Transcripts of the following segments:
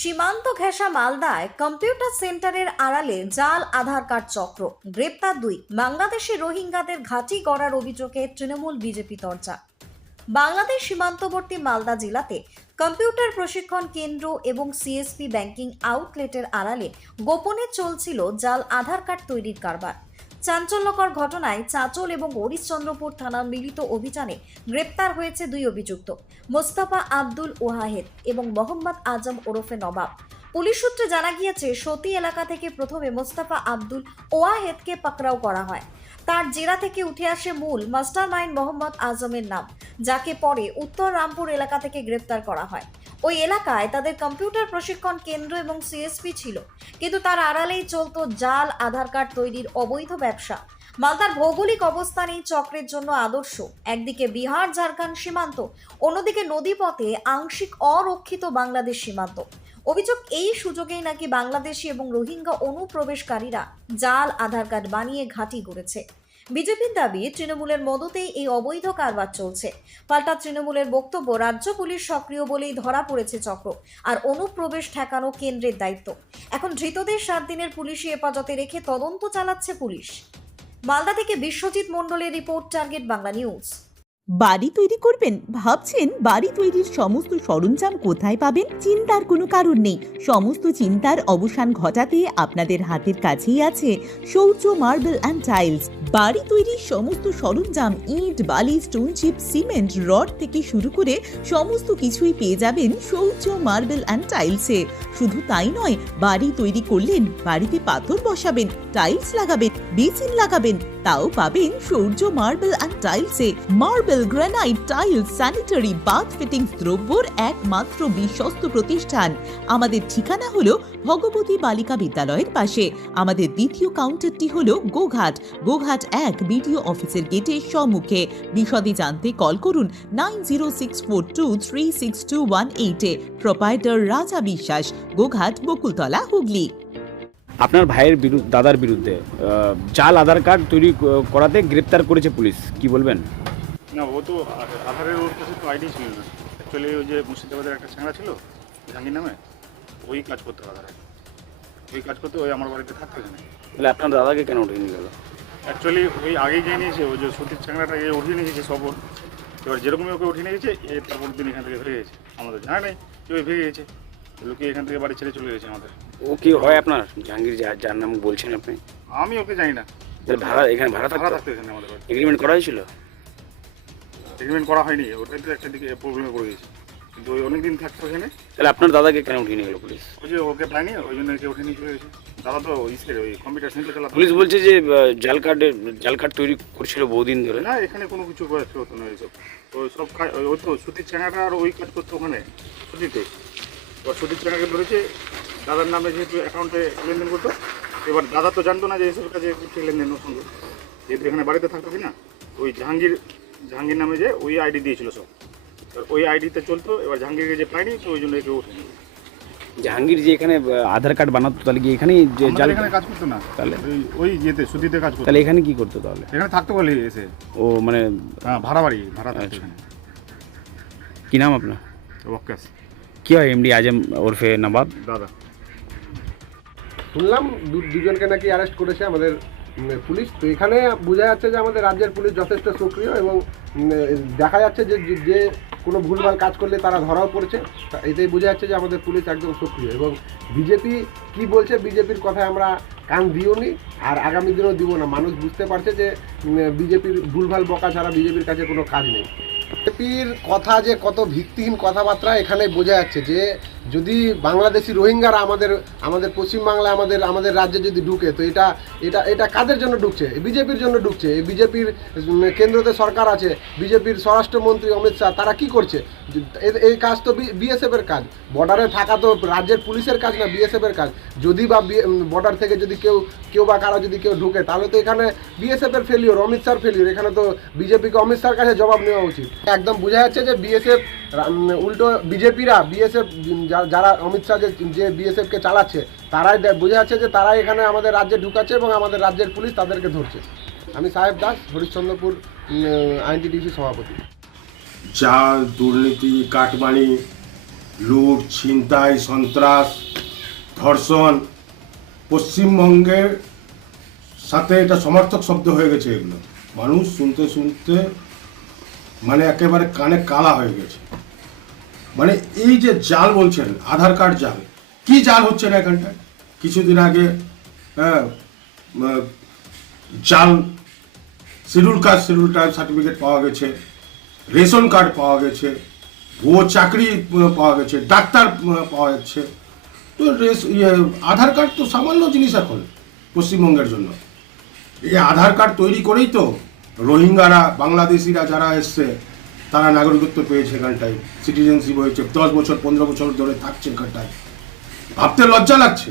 সীমান্ত ঘেঁষা মালদায় কম্পিউটার সেন্টারের আড়ালে জাল আধার কার্ড চক্র, গ্রেপ্তার 2 বাংলাদেশি রোহিঙ্গাদের ঘাঁটি গড়ার অভিযোগে তৃণমূল বিজেপি চর্চা। বাংলাদেশ সীমান্তবর্তী মালদা জেলাতে কম্পিউটার প্রশিক্ষণ কেন্দ্র এবং সিএসপি ব্যাংকিং আউটলেটের আড়ালে গোপনে চলছিল জাল আধার কার্ড তৈরির কারবার। চাঞ্চল্যকর ঘটনায় চাঁচল এবং হরিশ্চন্দ্রপুর থানার মিলিত অভিযানে গ্রেপ্তার হয়েছে 2 অভিযুক্ত, মোস্তফা আব্দুল ওয়াহেদ এবং মোহাম্মদ আজম ওরফে নবাব। পুলিশ সূত্রে জানা গিয়েছে, সতী এলাকা থেকে প্রথমে মোস্তফা আব্দুল ওয়াহেদকে পাকড়াও করা হয়। তার জেরা থেকে উঠে আসে মূল মাস্টারমাইন্ড মোহাম্মদ আজমের নাম, যাকে পরে উত্তর রামপুর এলাকা থেকে গ্রেপ্তার করা হয়। ওই এলাকায় তাদের কম্পিউটার প্রশিক্ষণ কেন্দ্র এবং সিএসপি ছিল, কিন্তু তার আড়ালেই চলতো জাল আধার কার্ড তৈরির অবৈধ ব্যবসা। মালদার ভৌগোলিক অবস্থান এই চক্রের জন্য আদর্শ। একদিকে বিহার ঝাড়খণ্ড সীমান্ত, অন্যদিকে নদীপথে আংশিক অরক্ষিত বাংলাদেশ সীমান্ত। অভিযোগ, এই সুযোগেই নাকি বাংলাদেশি এবং রোহিঙ্গা অনুপ্রবেশকারীরা জাল আধার কার্ড বানিয়ে ঘাঁটি গড়েছে। বিজেপির দাবি, তৃণমূলের মদতেই এই অবৈধ কারবার চলছে। পাল্টা তৃণমূলের বক্তব্য, রাজ্য পুলিশ সক্রিয় বলেই ধরা পড়েছে চক্র, আর অনুপ্রবেশ ঠেকানো কেন্দ্রের দায়িত্ব। এখন ধৃতদের 7 দিনের পুলিশি হেফাজতে রেখে তদন্ত চালাচ্ছে পুলিশ। মালদা থেকে বিশ্বজিৎ মণ্ডলের রিপোর্ট, টার্গেট বাংলা নিউজ। বাড়ি তৈরি করবেন? ভাবছেন বাড়ি তৈরির সমস্ত সরঞ্জাম কোথায় পাবেন? চিন্তার কোনো কারণ নেই। সমস্ত চিন্তার অবসান ঘটাতে আপনাদের হাতের কাছেই আছে শৌর্য মার্বেল অ্যান্ড টাইলস। বাড়ি তৈরির সমস্ত সরঞ্জাম, ইট, বালি, স্টোন চিপ, সিমেন্ট, রড থেকে শুরু করে সমস্ত কিছুই পেয়ে যাবেন শৌর্য মার্বেল অ্যান্ড টাইলসে। শুধু তাই নয়, বাড়ি তৈরি করলেন, বাড়িতে পাথর বসাবেন, টাইলস লাগাবেন, বেসিন লাগাবেন, তাও পাবেন শৌর্য মার্বেল অ্যান্ড টাইলসে। Marble, granite, tiles, sanitary, bath fittings দ্রব্যর একমাত্র বিশ্বস্ত প্রতিষ্ঠান। আমাদের ঠিকানা হলো ভগবতী বালিকা বিদ্যালয়ের পাশে। আমাদের দ্বিতীয় কাউন্টারটি হলো গোঘাট 1 বিডিও অফিসের গেটের সম্মুখে। বিশদে জানতে কল করুন 9064236218 প্রোপাইটার রাজা বিশ্বাস, গোঘাট, বকুলতলা, হুগলি। আপনার ভাইয়ের দাদার বিরুদ্ধে জাল আধার কার্ড তৈরি করাতে গ্রেপ্তার করেছে পুলিশ, কি বলবেন? না, ও তো আধারের ওর কাছে তো আইডি ছিল না। অ্যাকচুয়ালি ওই যে মুর্শিদাবাদের একটা ছেঁড়া ছিল জাহাঙ্গীর নামে, ওই কাজ করতে আধারে, ওই কাজ করতে ওই আমার বাড়িতে থাকতে এখানে। তাহলে আপনার দাদাকে কেন উঠিয়ে নিয়ে গেল? অ্যাকচুয়ালি ওই আগেই গিয়ে নিয়েছে, ওই যে সতীর চ্যাংড়াটা এ উঠিয়ে নিয়ে গেছে সব ওর। এবার যেরকমই ওকে উঠিয়ে নিয়ে গেছে, তারপর দিন এখান থেকে ভেঙে গেছে। আমাদের জানা নেই যে ওই ভেঙে গেছে, লোকে এখান থেকে বাড়ি ছেড়ে চলে গেছে আমাদের। ও কি হয় আপনার জাহাঙ্গীর, যার নাম বলছেন আপনি? আমি ওকে জানি না। তাহলে এখানে ভাড়া থাকতো এখানে আমাদের বাড়ি। এগ্রিমেন্ট করা হয়েছিল? এগ্রিমেন্ট করা হয়নি, ওটাই তো একটা দিকে প্রবলেমে পড়ে গেছে। কিন্তু ওই অনেকদিন থাকতো এখানে। তাহলে আপনার দাদাকে কেন উঠিয়ে নিয়ে গেল পুলিশ? ওই যে ওকে পায়নি, ওই জন্য একে উঠে নিয়ে চলে গেছে। দাদা তো ওই কম্পিউটার সেন্টার চালাতো। পুলিশ বলছে যে জাল কার্ড তৈরি করছিল বহুদিন ধরে। না, এখানে কোনো কিছু করাচ্ছে হতো না এইসব। ওই সব ওই তো সুতির চ্যাংড়াটা আর ওই কাজ করতো ওখানে সুতিতে। এবার সুতির চ্যাংড়াকে ধরেছে, দাদার নামে যেহেতু অ্যাকাউন্টে লেনদেন করতো। এবার দাদা তো জানতো না যে এইসব কাজে করছে লেনদেন ওর সঙ্গে, যেহেতু এখানে বাড়িতে থাকতো কিনা। ওই জাহাঙ্গীর নামে যে ওই আইডি দিয়েছিল সব, ওই আইডিতে চলতো। এবার জাহাঙ্গীরকে যে পায়নি, তো ওই জন্য একে উঠে নিয়ে গেছে। জাহাঙ্গীর যে এখানে আধার কার্ড বানাতো, তাহলে কি এখানে যে জাল এখানে কাজ করতো না? তাহলে ওই যেতে সুতিতে কাজ করতো। তাহলে এখানে কি করতো? তাহলে এখানে থাকতো বলে এসে। ও মানে ভাড়া থাকতো আচ্ছা। এখানে। কি নাম আপনার? ওয়াক্কাস। কি হয় এমডি আজম ওরফে নবাব? দাদা। শুনলাম দুজনকে নাকি অ্যারেস্ট করেছে আমাদের পুলিশ। তো এখানে বোঝা যাচ্ছে যে আমাদের রাজ্যের পুলিশ যথেষ্ট সক্রিয়, এবং দেখা যাচ্ছে যে যে কোনো ভুলভাল কাজ করলে তারা ধরাও পড়ছে। এটাই বোঝা যাচ্ছে যে আমাদের পুলিশ একদম সক্রিয়। এবং বিজেপি কি বলছে, বিজেপির কথায় আমরা কান দিও নি, আর আগামী দিনেও দিব না। মানুষ বুঝতে পারছে যে বিজেপির ভুলভাল বকা ছাড়া বিজেপির কাছে কোনো কাজ নেই। বিজেপির কথা যে কত ভিত্তিহীন কথাবার্তা এখানে বোঝা যাচ্ছে। যে যদি বাংলাদেশি রোহিঙ্গারা আমাদের পশ্চিমবাংলায় আমাদের রাজ্যে যদি ঢুকে, তো এটা কাদের জন্য ঢুকছে? বিজেপির জন্য ঢুকছে। এই বিজেপির কেন্দ্রতে সরকার আছে, বিজেপির স্বরাষ্ট্রমন্ত্রী অমিত শাহ, তারা কি করছে? এই কাজ তো বিএসএফের কাজ। বর্ডারে থাকা তো রাজ্যের পুলিশের কাজ না, বিএসএফের কাজ। যদি বা বর্ডার থেকে যদি কেউ বা কারো যদি কেউ ঢুকে, তাহলে তো এখানে বিএসএফের ফেলিওর, অমিত শাহর ফেলিওর। এখানে তো বিজেপিকে অমিত শাহর কাছে জবাব নেওয়া উচিত। একদম বোঝা যাচ্ছে যে বিএসএফ উল্টো বিএসএফ যারা অমিত শাহ যে বিএসএফকে চালাচ্ছে, তারাই বোঝা যাচ্ছে যে তারাই এখানে আমাদের রাজ্যে ঢুকাচ্ছে, এবং আমাদের রাজ্যের পুলিশ তাদেরকে ধরছে। আমি সাহেব দাস, হরিশ্চন্দ্রপুর আইএনটিটিসি সভাপতি। যা দুর্নীতি, কাটমানি, লুট, ছিনতাই, সন্ত্রাস, ধর্ষণ, পশ্চিমবঙ্গের সাথে এটা সমর্থক শব্দ হয়ে গেছে। এগুলো মানুষ শুনতে শুনতে মানে একেবারে কানে কালা হয়ে গেছে। মানে এই যে জাল বলছেন, আধার কার্ড জাল, কি জাল হচ্ছে না এখানটায়? কিছুদিন আগে জাল schedule caste schedule tribe certificate পাওয়া গেছে, রেশন কার্ড পাওয়া গেছে, ভুয়ো চাকরি পাওয়া গেছে, ডাক্তার পাওয়া যাচ্ছে। তো আধার কার্ড তো সামান্য জিনিস এখন পশ্চিমবঙ্গের জন্য। এই আধার কার্ড তৈরি করেই তো রোহিঙ্গারা, বাংলাদেশিরা যারা এসছে তারা নাগরিকত্ব পেয়েছে এখানটায়, সিটিজেনশিপ হয়েছে, 10 বছর 15 বছর ধরে থাকছে এখানটায়। ভাবতে লজ্জা লাগছে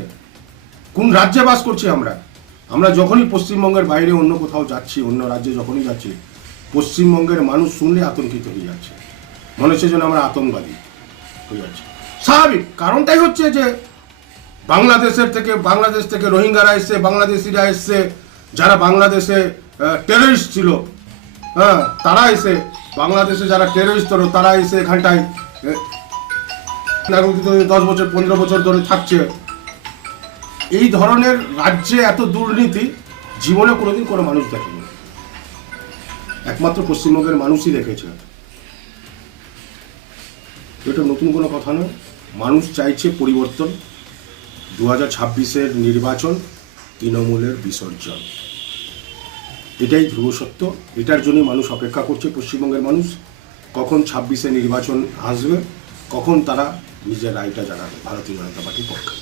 কোন রাজ্যে বাস করছি আমরা। আমরা যখনই পশ্চিমবঙ্গের বাইরে অন্য কোথাও যাচ্ছি, অন্য রাজ্যে যখনই যাচ্ছি, পশ্চিমবঙ্গের মানুষ শুনলে আতঙ্কিত হয়ে যাচ্ছে, মনে হচ্ছে যেন আমরা আতঙ্কবাদী হয়ে যাচ্ছে। স্বাভাবিক কারণটাই হচ্ছে যে বাংলাদেশ থেকে রোহিঙ্গারা এসছে, বাংলাদেশিরা এসছে, যারা বাংলাদেশে টেররিস্ট ছিল, তারা এসে বাংলাদেশে যারা টেররিস্ট হলো তারা এসে এখানটায় নাগরিকত্ব 10 বছর 15 বছর ধরে থাকছে। এই ধরনের রাজ্যে এত দুর্নীতি জীবনে কোনোদিন কোনো মানুষ দেখেনি, একমাত্র পশ্চিমবঙ্গের মানুষই দেখেছে। এটা নতুন কোনো কথা নয়। মানুষ চাইছে পরিবর্তন। 2026-এর নির্বাচন তৃণমূলের বিসর্জন, এটাই ধ্রুব সত্য। এটার জন্যই মানুষ অপেক্ষা করছে। পশ্চিমবঙ্গের মানুষ কখন 26-এ নির্বাচন আসবে, কখন তারা নিজের রায়টা জানাবে ভারতীয় জনতা পার্টির পক্ষে।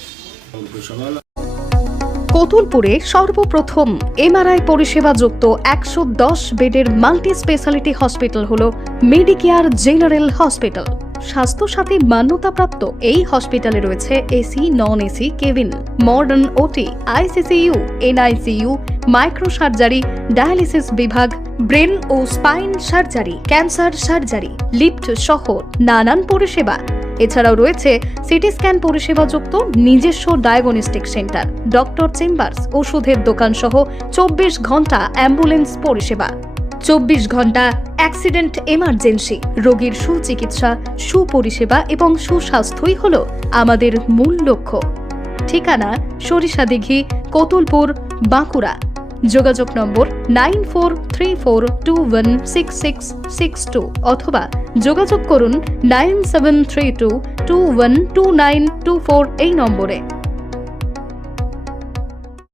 কতুলপুরে সর্বপ্রথম এমআরআই পরিষেবা যুক্ত 110 বেডের মাল্টি স্পেশালিটি হসপিটাল হল মেডিকেয়ার জেনারেল হসপিটাল। স্বাস্থ্যসাথী মান্যতাপ্রাপ্ত এই হসপিটালে রয়েছে AC, non AC cabin, modern OT, ICCU, NICU, micro surgery, dialysis বিভাগ, ব্রেন ও spine surgery, cancer surgery, lift সহ নানান পরিষেবা। এছাড়াও রয়েছে সিটি স্ক্যান পরিষেবা যুক্ত নিজস্ব ডায়াগনস্টিক সেন্টার, ডক্টর চেম্বার্স, ওষুধের দোকান সহ 24 ঘন্টা অ্যাম্বুলেন্স পরিষেবা, 24 ঘন্টা অ্যাক্সিডেন্ট এমার্জেন্সি। রোগীর সুচিকিৎসা, সুপরিষেবা এবং সুস্বাস্থ্যই হল আমাদের মূল লক্ষ্য। ঠিকানা সরিষাদিঘি, কতুলপুর, বাঁকুড়া। যোগাযোগ নম্বর 9434216662 অথবা যোগাযোগ করুন 9732212924 এই নম্বরে।